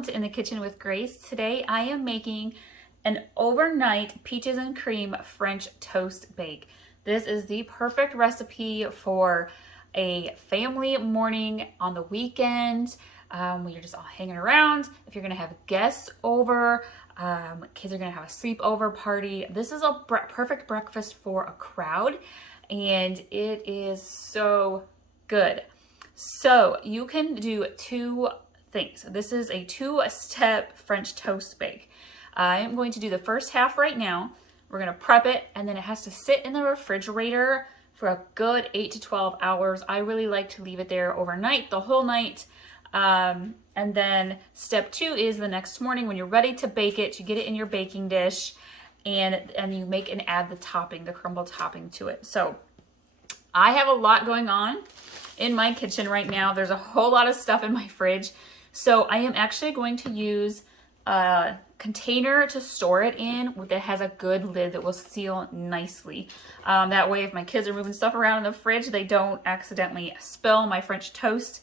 welcome to In the Kitchen with Grace. Today I am making an overnight peaches and cream French toast bake. This is the perfect recipe for a family morning on the weekend when you're just all hanging around. If you're gonna have guests over, kids are gonna have a sleepover party. This is a perfect breakfast for a crowd, and it is so good. So you can do two things. This is a two-step French toast bake. I am going to do the first half right now. We're gonna prep it, and then it has to sit in the refrigerator for a good 8 to 12 hours. I really like to leave it there overnight, the whole night. And then step two is the next morning when you're ready to bake it, you get it in your baking dish, and you make and add the topping, the crumble topping to it. So I have a lot going on in my kitchen right now. There's a whole lot of stuff in my fridge. So I am actually going to use a container to store it in that has a good lid that will seal nicely. That way if my kids are moving stuff around in the fridge, they don't accidentally spill my French toast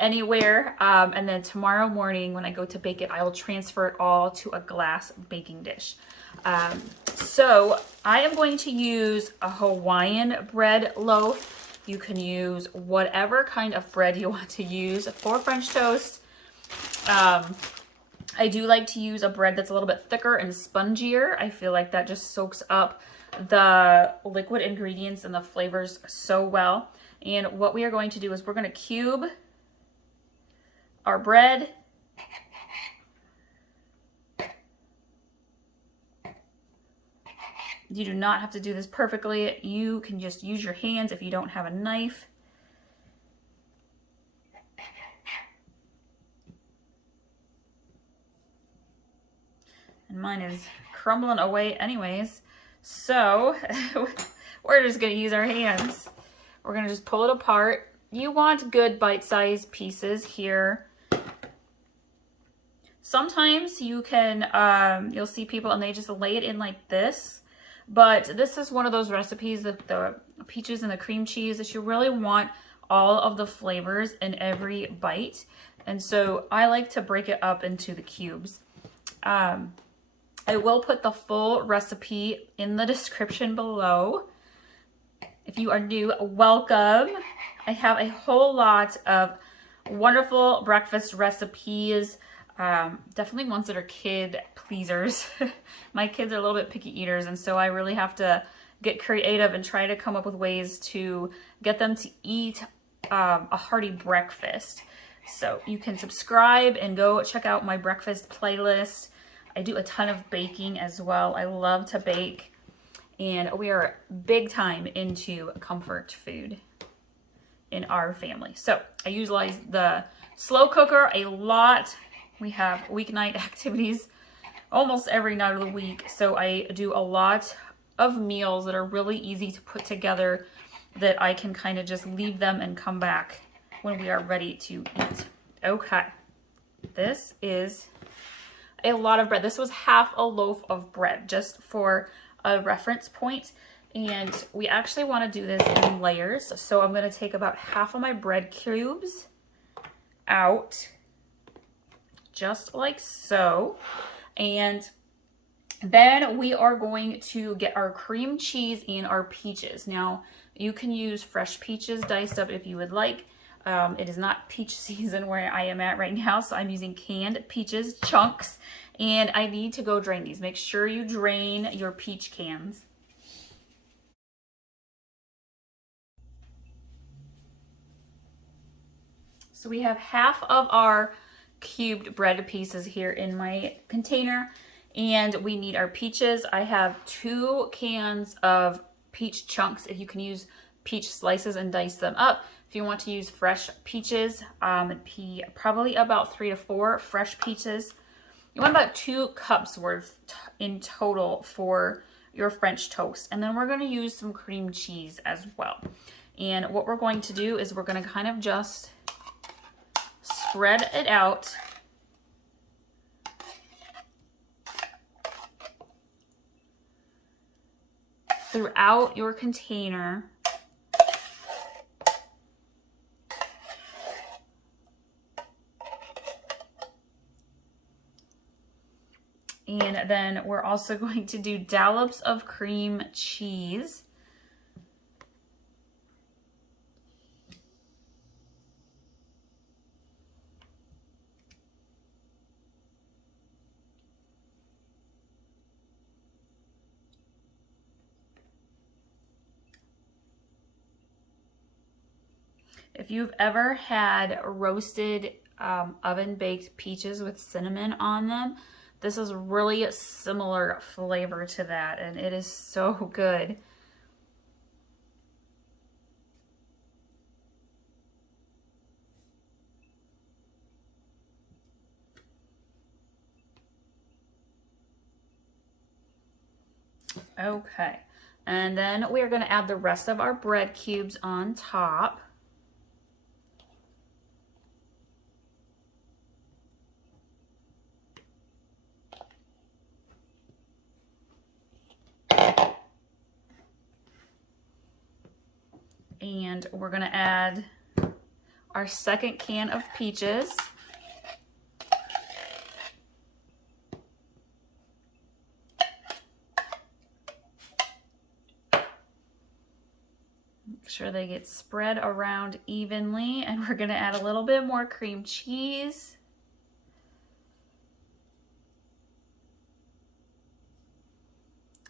anywhere. And then tomorrow morning when I go to bake it, I will transfer it all to a glass baking dish. So I am going to use a Hawaiian bread loaf. You can use whatever kind of bread you want to use for French toast. I do like to use a bread that's a little bit thicker and spongier. I feel like that just soaks up the liquid ingredients and the flavors so well. And what we are going to do is we're going to cube our bread. You do not have to do this perfectly. You can just use your hands if you don't have a knife. And mine is crumbling away anyways. So we're just gonna use our hands. We're gonna just pull it apart. You want good bite-sized pieces here. Sometimes you can, you'll see people and they just lay it in like this. But this is one of those recipes, the peaches and the cream cheese, that you really want all of the flavors in every bite. And so I like to break it up into the cubes. I will put the full recipe in the description below. If you are new, welcome. I have a whole lot of wonderful breakfast recipes. Definitely ones that are kid pleasers. My kids are a little bit picky eaters, and so I really have to get creative and try to come up with ways to get them to eat a hearty breakfast. So you can subscribe and go check out my breakfast playlist. I do a ton of baking as well. I love to bake, and we are big time into comfort food in our family. So I utilize the slow cooker a lot. We have weeknight activities almost every night of the week. So I do a lot of meals that are really easy to put together that I can kind of just leave them and come back when we are ready to eat. Okay, this is a lot of bread. This was half a loaf of bread, just for a reference point. And we actually want to do this in layers. So I'm going to take about half of my bread cubes out, just like so. And then we are going to get our cream cheese and our peaches. Now, you can use fresh peaches diced up if you would like. It is not peach season where I am at right now, so I'm using canned peaches, chunks, and I need to go drain these. Make sure you drain your peach cans. So we have half of our cubed bread pieces here in my container, and we need our peaches. I have 2 cans of peach chunks. If you can use peach slices and dice them up. If you want to use fresh peaches, probably about 3 to 4 fresh peaches. You want about 2 cups worth in total for your French toast. And then we're going to use some cream cheese as well. And what we're going to do is we're going to kind of just spread it out throughout your container. And then we're also going to do dollops of cream cheese. If you've ever had roasted oven-baked peaches with cinnamon on them, this is really a similar flavor to that, and it is so good. Okay, and then we're going to add the rest of our bread cubes on top. And we're going to add our second can of peaches. Make sure they get spread around evenly, and we're going to add a little bit more cream cheese.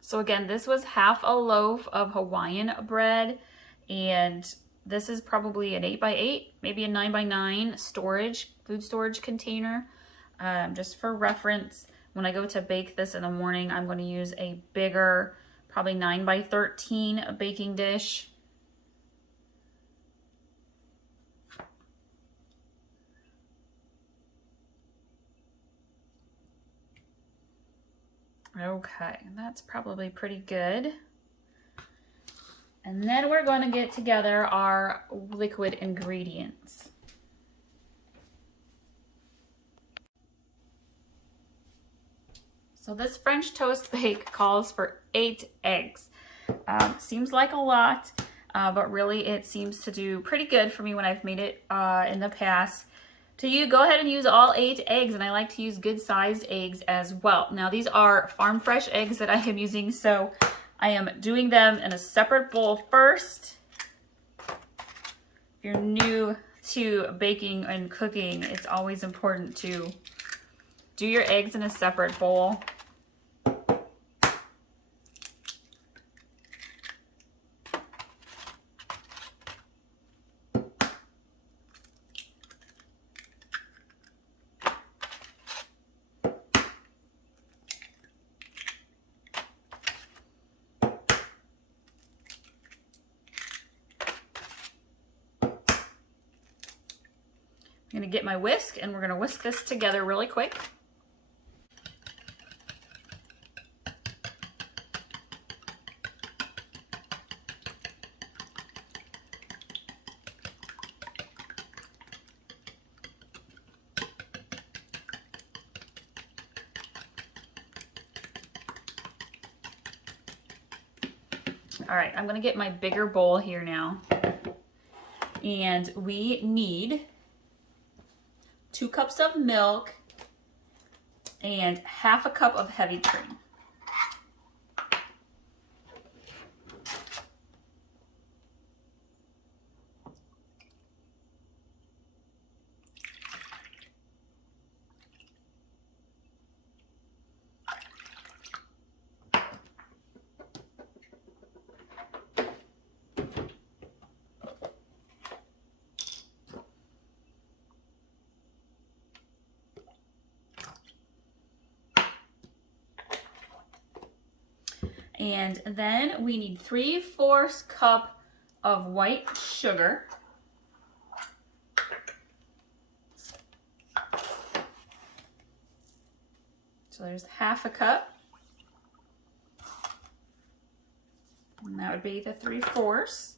So again, this was half a loaf of Hawaiian bread, and this is probably an 8x8, maybe a 9x9 food storage container. Just for reference, when I go to bake this in the morning, I'm going to use a bigger, probably 9x13 baking dish. Okay, that's probably pretty good. And then we're going to get together our liquid ingredients. So this French toast bake calls for 8 eggs. Seems like a lot, but really it seems to do pretty good for me when I've made it in the past. So you go ahead and use all 8 eggs, and I like to use good sized eggs as well. Now these are farm fresh eggs that I am using, so I am doing them in a separate bowl first. If you're new to baking and cooking, it's always important to do your eggs in a separate bowl. I'm gonna get my whisk, and we're gonna whisk this together really quick. All right, I'm gonna get my bigger bowl here now. And we need 2 cups of milk and half a cup of heavy cream. And then we need 3/4 cup of white sugar. So there's half a cup. And that would be the 3/4.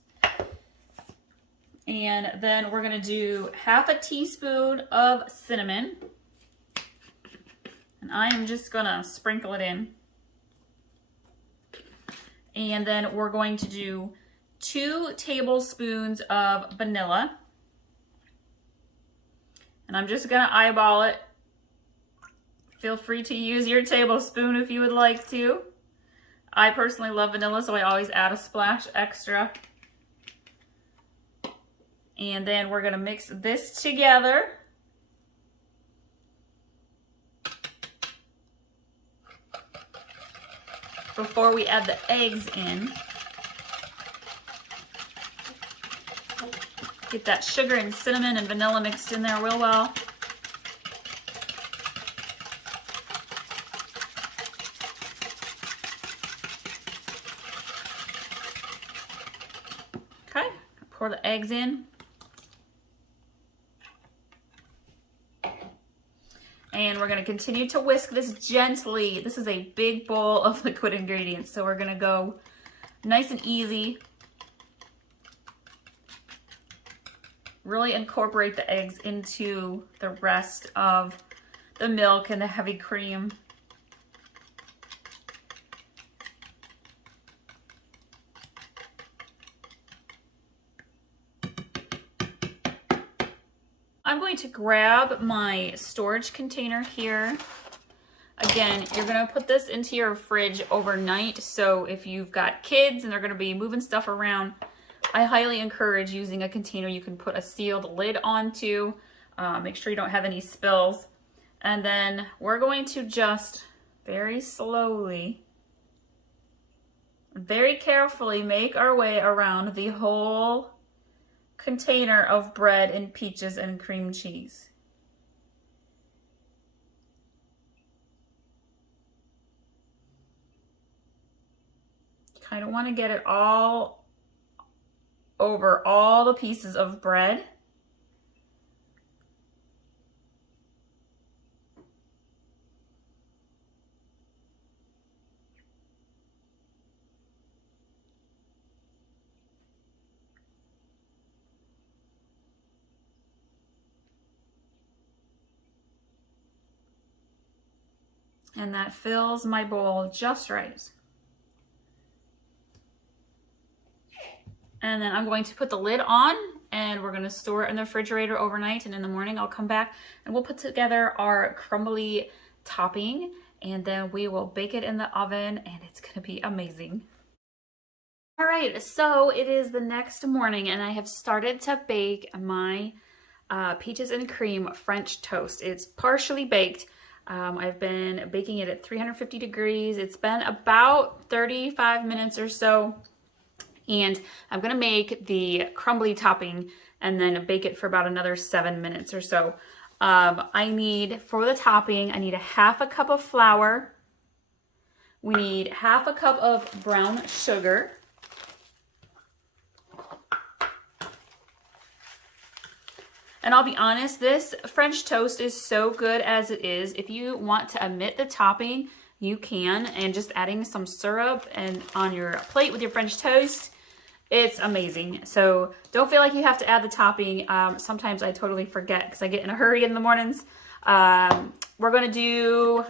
And then we're gonna do half a teaspoon of cinnamon. And I am just gonna sprinkle it in. And then we're going to do 2 tablespoons of vanilla. And I'm just gonna eyeball it, Feel free to use your tablespoon if you would like to. I personally love vanilla, so I always add a splash extra. And then we're gonna mix this together. Before we add the eggs in. Get that sugar and cinnamon and vanilla mixed in there real well. Okay, pour the eggs in. And we're gonna continue to whisk this gently. This is a big bowl of liquid ingredients, so we're gonna go nice and easy. Really incorporate the eggs into the rest of the milk and the heavy cream. I'm going to grab my storage container here. Again, you're gonna put this into your fridge overnight, so if you've got kids and they're gonna be moving stuff around, I highly encourage using a container you can put a sealed lid onto. Make sure you don't have any spills. And then we're going to just very slowly, very carefully make our way around the whole container of bread and peaches and cream cheese. You kind of want to get it all over all the pieces of bread. And that fills my bowl just right. And then I'm going to put the lid on and we're going to store it in the refrigerator overnight. And in the morning, I'll come back and we'll put together our crumbly topping and then we will bake it in the oven and it's going to be amazing. All right, so it is the next morning and I have started to bake my peaches and cream French toast. It's partially baked. I've been baking it at 350 degrees. It's been about 35 minutes or so. And I'm gonna make the crumbly topping and then bake it for about another 7 minutes or so. I need, for the topping, I need a half a cup of flour. We need half a cup of brown sugar. And I'll be honest, this French toast is so good as it is. If you want to omit the topping, you can, and just adding some syrup and on your plate with your French toast, it's amazing. So don't feel like you have to add the topping. Sometimes I totally forget because I get in a hurry in the mornings. We're gonna do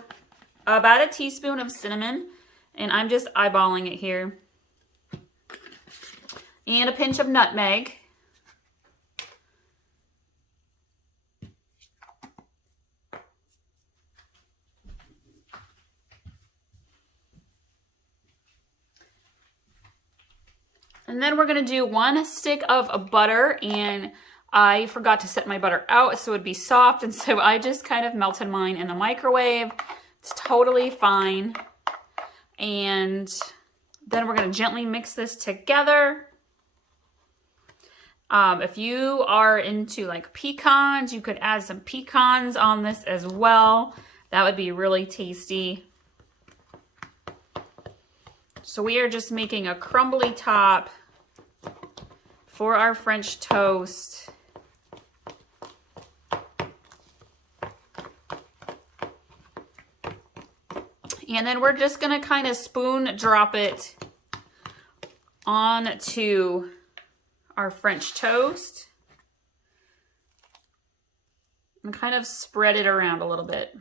about a teaspoon of cinnamon, and I'm just eyeballing it here. And a pinch of nutmeg. And then we're gonna do 1 stick of butter, and I forgot to set my butter out so it'd be soft, and so I just kind of melted mine in the microwave. It's totally fine. And then we're gonna gently mix this together. If you are into like pecans, you could add some pecans on this as well. That would be really tasty. So we are just making a crumbly top for our French toast. And then we're just gonna kind of spoon drop it onto our French toast and kind of spread it around a little bit.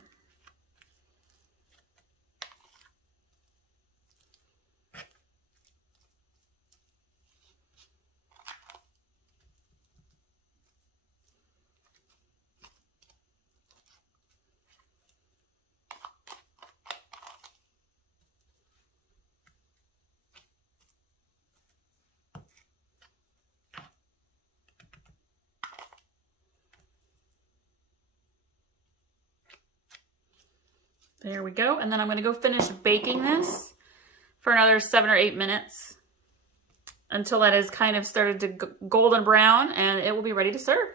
There we go. And then I'm going to go finish baking this for another 7 or 8 minutes until that is kind of started to golden brown, and it will be ready to serve.